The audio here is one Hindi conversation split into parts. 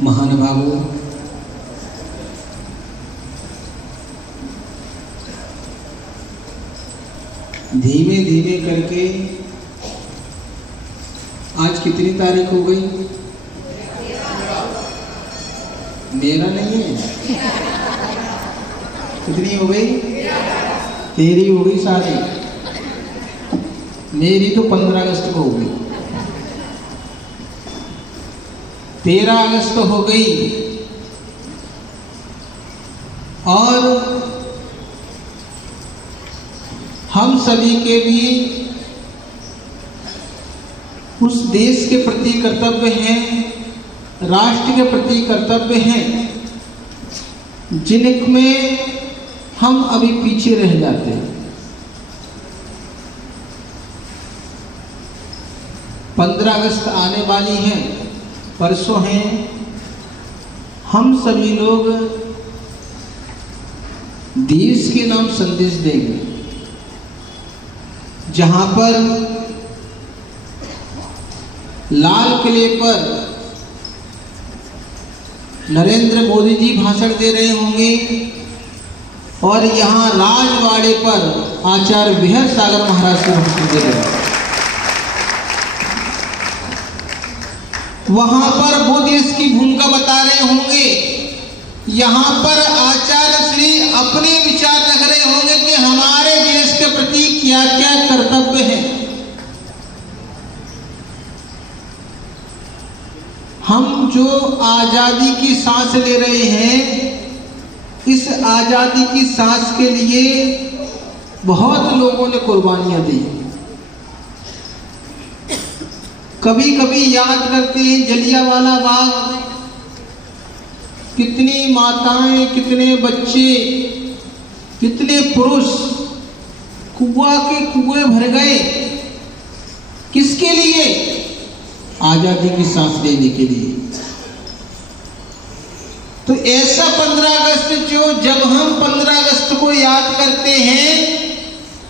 महानुभावों, धीमे धीमे करके आज कितनी तारीख हो गई? मेरा नहीं है, कितनी हो गई? तेरी हो गई शादी, मेरी तो 15 अगस्त को हो गई। 13 अगस्त हो गई और हम सभी के भी उस देश के प्रति कर्तव्य हैं, राष्ट्र के प्रति कर्तव्य हैं, जिनमें हम अभी पीछे रह जाते हैं। 15 अगस्त आने वाली है, परसों हैं। हम सभी लोग देश के नाम संदेश देंगे, जहां पर लाल किले पर नरेंद्र मोदी जी भाषण दे रहे होंगे और यहाँ राजवाड़े पर आचार्य विहर सागर महाराज से भाषण दे रहे हैं। वहां पर वो देश की भूमिका बता रहे होंगे, यहाँ पर आचार्य श्री अपने विचार रख रहे होंगे कि हमारे देश के प्रति क्या क्या कर्तव्य है। हम जो आजादी की सांस ले रहे हैं, इस आजादी की सांस के लिए बहुत लोगों ने कुर्बानियां दी। कभी कभी याद करते हैं जलियांवाला बाग, कितनी माताएं, कितने बच्चे, कितने पुरुष कुआं के कुएं भर गए। किसके लिए? आजादी की सांस लेने के लिए। तो ऐसा 15 अगस्त जब हम 15 अगस्त को याद करते हैं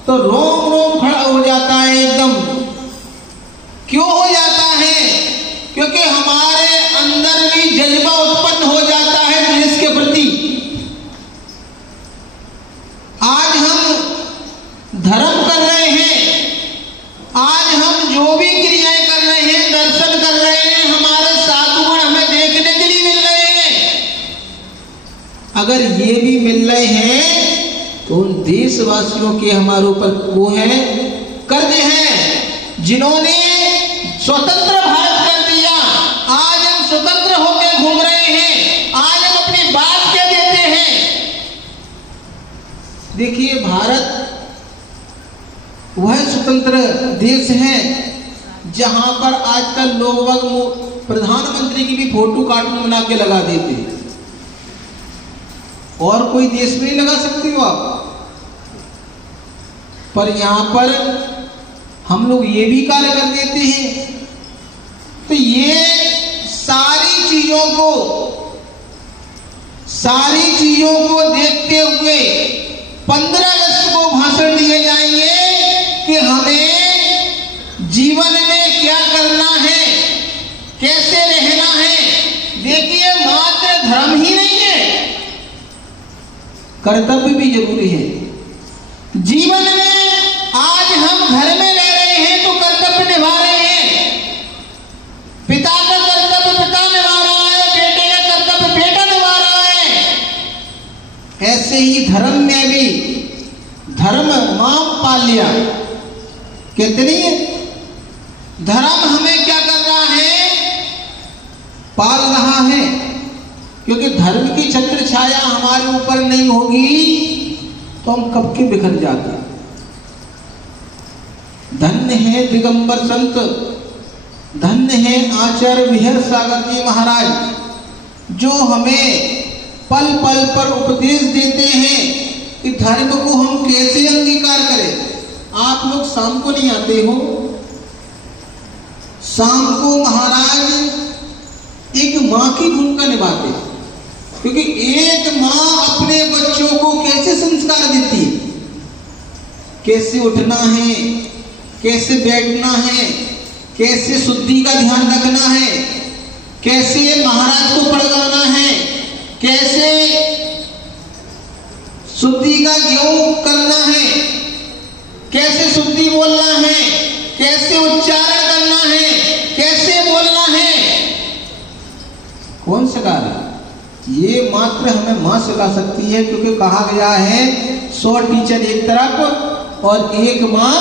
तो रोम रोम खड़ा हो जाता है एकदम। क्यों हो जाता है? क्योंकि हमारे अंदर भी जज्बा उत्पन्न हो जाता है देश के प्रति। आज हम धर्म कर रहे हैं, आज हम जो भी क्रियाएं कर रहे हैं, दर्शन कर रहे हैं, हमारे साधुगुण हमें देखने के लिए मिल रहे हैं। अगर ये भी मिल रहे हैं तो उन देशवासियों के हमारे ऊपर वो है कर्ज है, जिन्होंने स्वतंत्र भारत कर दिया। आज हम स्वतंत्र होकर घूम रहे हैं, आज हम अपनी बात कह देते हैं। देखिए, भारत वह स्वतंत्र देश है जहां पर आजकल लोग प्रधानमंत्री की भी फोटो कार्टून बना के लगा देते हैं। और कोई देश में नहीं लगा सकते हो आप, पर यहां पर हम लोग ये भी कार्य कर देते हैं। तो ये सारी चीजों को देखते हुए 15 अगस्त को भाषण दिए जाएंगे कि हमें जीवन में क्या करना है, कैसे रहना है। देखिए, मात्र धर्म ही नहीं है, कर्तव्य भी जरूरी है। जीवन में आज हम घर में रह रहे हैं तो कर्तव्य निभा रहे हैं। पिता का कर्तव्य पिता निभा रहा है, बेटे का कर्तव्य बेटा निभा रहा है। ऐसे ही धर्म में भी धर्म माम पाल्या कहते नहीं है, धर्म हमें क्या कर रहा है? पाल रहा है। क्योंकि धर्म की छत्र छाया हमारे ऊपर नहीं होगी तो हम कब के बिखर जाते। धन्य है दिगंबर संत, धन्य है आचार्य विहर सागर जी महाराज, जो हमें पल पल पर उपदेश देते हैं कि धर्म को हम कैसे अंगीकार करें। आप लोग शाम को नहीं आते हो, शाम को महाराज एक माँ की भूमिका निभाते हैं। क्योंकि एक माँ अपने बच्चों को कैसे संस्कार देती है, कैसे उठना है, कैसे बैठना है, कैसे शुद्धि का ध्यान रखना है, कैसे महाराज को पढ़ाना है, कैसे शुद्धि का योग करना है, कैसे शुद्धि बोलना है, कैसे उच्चारण करना है, कैसे बोलना है, कौन सिखा रहा है? ये मात्र हमें मां सिखा सकती है। क्योंकि कहा गया है 100 टीचर एक तरफ और एक मां।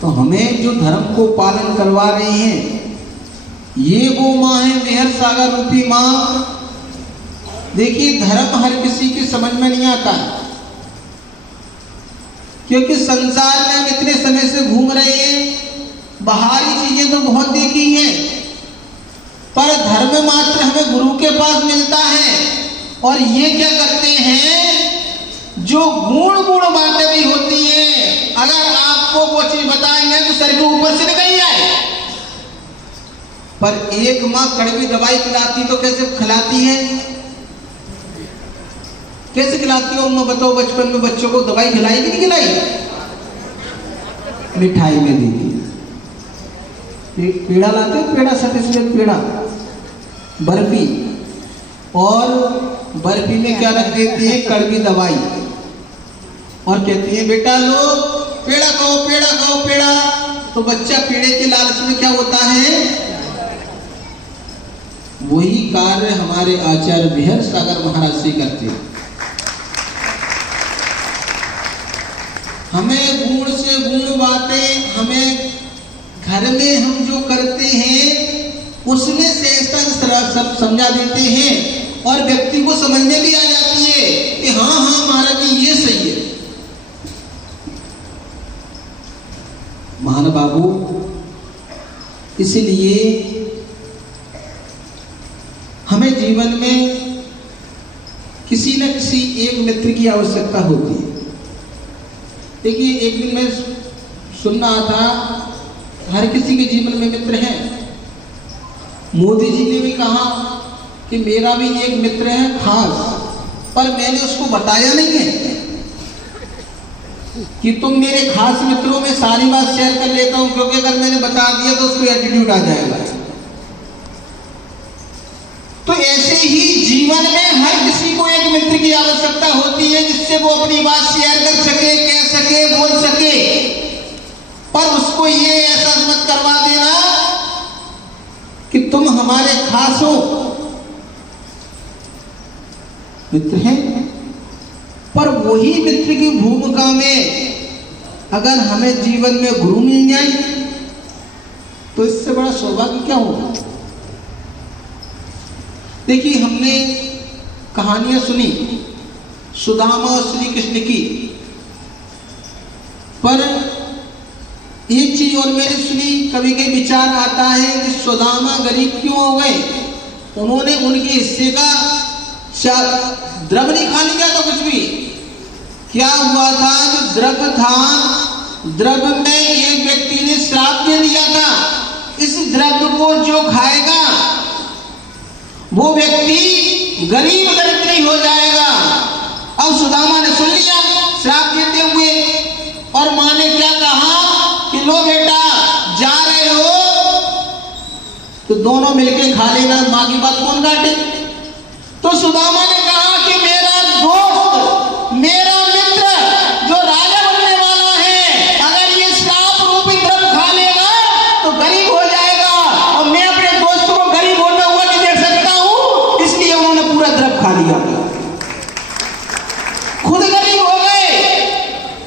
तो हमें जो धर्म को पालन करवा रही हैं ये वो मां है, मेहर सागर रूपी मां। देखिए धर्म हर किसी की समझ में नहीं आता है, क्योंकि संसार में हम इतने समय से घूम रहे हैं, बाहरी चीजें तो बहुत देखी हैं, पर धर्म मात्र हमें गुरु के पास मिलता है। और ये क्या करते हैं, जो गुण बातें भी होती हैं, अगर आपको वो चीज बताएंगे तो सर के ऊपर से निकल जाए। पर एक माँ कड़वी दवाई खिलाती तो कैसे खिलाती है, कैसे खिलाती हो? मैं बताओ, बचपन में बच्चों को दवाई खिलाई कि नहीं खिलाई? मिठाई में दी थी। पेड़ा लाते, पेड़ा सफेद पेड़ा, बर्फी, और बर्फी में क्या रख देते हैं? कड़वी दवाई, और कहती है बेटा लो पेड़ा खाओ, पेड़ा खाओ, पेड़ा। तो बच्चा पेड़े के लालच में क्या होता है? वही कार्य हमारे आचार्य मेहर सागर महाराज से करते हैं। हमें गुण से गुण बातें, हमें घर में हम जो करते हैं उसमें सहजता सब समझा देते हैं, और व्यक्ति को समझ में भी आ जाती है कि हाँ हाँ महाराज जी ये सही है। महानुभावों, इसलिए हमें जीवन में किसी न किसी एक मित्र की आवश्यकता होती है। देखिए एक दिन मैं सुन रहा था, हर किसी के जीवन में मित्र हैं। मोदी जी ने भी कहा कि मेरा भी एक मित्र है खास, पर मैंने उसको बताया नहीं है कि तुम मेरे खास मित्रों में सारी बात शेयर कर लेता हूं, क्योंकि अगर मैंने बता दिया तो उसको एटीट्यूड आ जाएगा। तो ऐसे ही जीवन में हर किसी को एक मित्र की आवश्यकता होती है, जिससे वो अपनी बात शेयर कर सके, कह सके, बोल सके। पर उसको ये एहसास मत करवा देना कि तुम हमारे खास हो। मित्र हैं, पर वही मित्र की भूमिका में अगर हमें जीवन में गुरु मिल जाए तो इससे बड़ा सौभाग्य क्या होगा? देखिए हमने कहानियां सुनी सुदामा और श्री कृष्ण की, पर एक चीज और मैंने सुनी, कभी कभी विचार आता है कि सुदामा गरीब क्यों हो गए? उन्होंने उनके हिस्से का द्रव्य नहीं खा लिया था कुछ भी। क्या हुआ था? जो द्रव्य था, द्रव्य में एक व्यक्ति ने श्राप दे दिया था, इस द्रव्य को जो खाएगा वो व्यक्ति गरीब दरिद्र नहीं हो जाएगा। अब सुदामा ने सुन लिया श्राप देते हुए, और माँ ने क्या कहा कि लो बेटा जा रहे हो तो दोनों मिलके खा लेना, माँ की बात कौन काटे? तो सुदामा ने कहा कि मेरा दोस्त, मेरा मित्र जो राजा बनने वाला है, अगर ये श्राप रूपी द्रव्य खा लेगा तो गरीब हो जाएगा, और मैं अपने दोस्त को गरीब होता हुआ नहीं देख सकता हूं, इसलिए उन्होंने पूरा द्रव्य खा लिया। खुद गरीब हो गए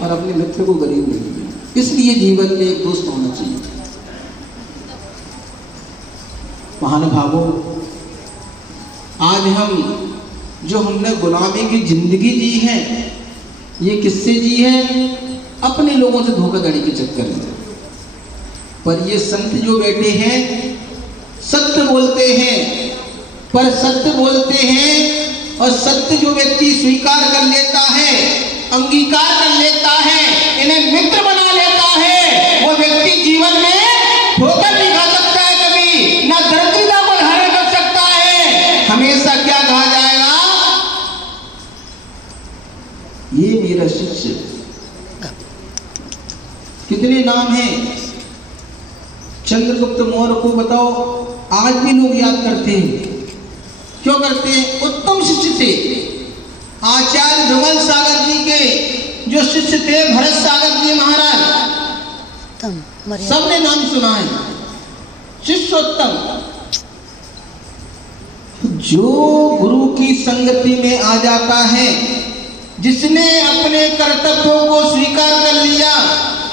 और अपने मित्र को गरीब नहीं किया। इसलिए जीवन में एक दोस्त होना चाहिए। महानुभावों, आज हम जो हमने गुलामी की जिंदगी जी है, ये किससे जी है? अपने लोगों से धोखाधड़ी के चक्कर में। पर ये संत जो बैठे हैं सत्य बोलते हैं, पर सत्य बोलते हैं और सत्य जो व्यक्ति स्वीकार कर लेता है, अंगीकार कर लेता है, इन्हें मित्र बना लेता है, वो व्यक्ति जीवन में ठोकर नहीं खा सकता। इतने नाम हैं। चंद्रगुप्त मौर्य को बताओ आज भी लोग याद करते हैं। क्यों करते हैं? उत्तम शिष्य थे। आचार्य विमल सागर जी के जो शिष्य थे भरत सागर जी महाराज, सबने नाम सुना है शिष्योत्तम। जो गुरु की संगति में आ जाता है, जिसने अपने कर्तव्यों को स्वीकार कर लिया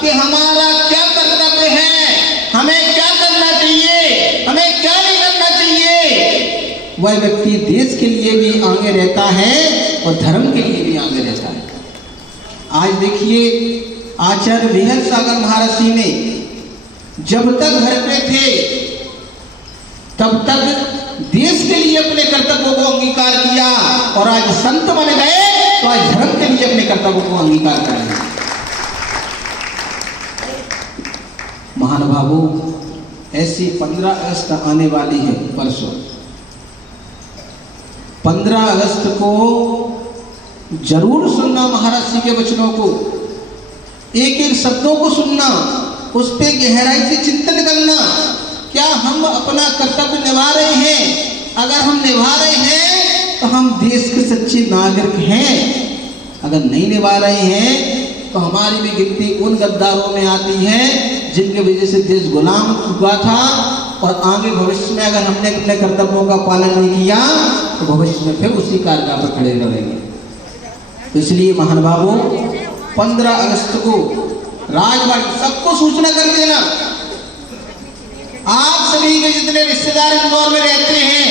कि हमारा क्या कर्तव्य है, हमें क्या करना चाहिए, हमें क्या नहीं करना चाहिए, वह व्यक्ति देश के लिए भी आगे रहता है और धर्म के लिए भी आगे रहता है। आज देखिए आचार्य विहल सागर महर्षि ने जब तक घर पे थे तब तक देश के लिए अपने कर्तव्यों को अंगीकार किया, और आज संत बन गए तो आज धर्म के लिए अपने कर्तव्यों को अंगीकार कर रहे हैं। महानुभावों, ऐसी 15 अगस्त आने वाली है परसों। 15 अगस्त को जरूर सुनना महर्षि के वचनों को, एक एक शब्दों को सुनना, उस पे गहराई से चिंतन करना। क्या हम अपना कर्तव्य निभा रहे हैं? अगर हम निभा रहे हैं तो हम देश के सच्चे नागरिक हैं। अगर नहीं निभा रहे हैं तो हमारी भी गिनती उन गद्दारों में आती है जिनके वजह से देश गुलाम हुआ था, और आगे भविष्य में अगर हमने अपने कर्तव्यों का पालन नहीं किया तो भविष्य में फिर उसी कारगर पर खड़े रहेंगे। तो इसलिए महानुभावों, 15 अगस्त को राजवाड़ी सबको सूचना कर देना। आप सभी के जितने रिश्तेदार इंदौर में रहते हैं,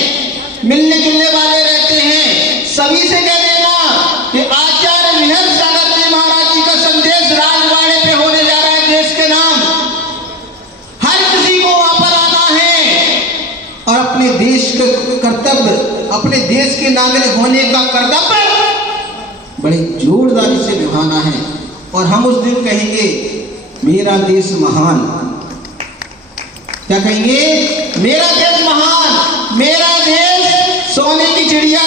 मिलने जुलने वाले रहते हैं, सभी से कह देना कि आचार्य विहल सागर जी महाराज जी का संदेश राजवाड़े पे होने जा रहा है। देश के नाम हर किसी को वहां पर आना है और अपने देश का कर्तव्य, अपने देश के नागरिक होने का कर्तव्य बड़े जोरदारी से निभाना है। और हम उस दिन कहेंगे मेरा देश महान। क्या कहेंगे? मेरा देश महान, मेरा देश सोने की चिड़िया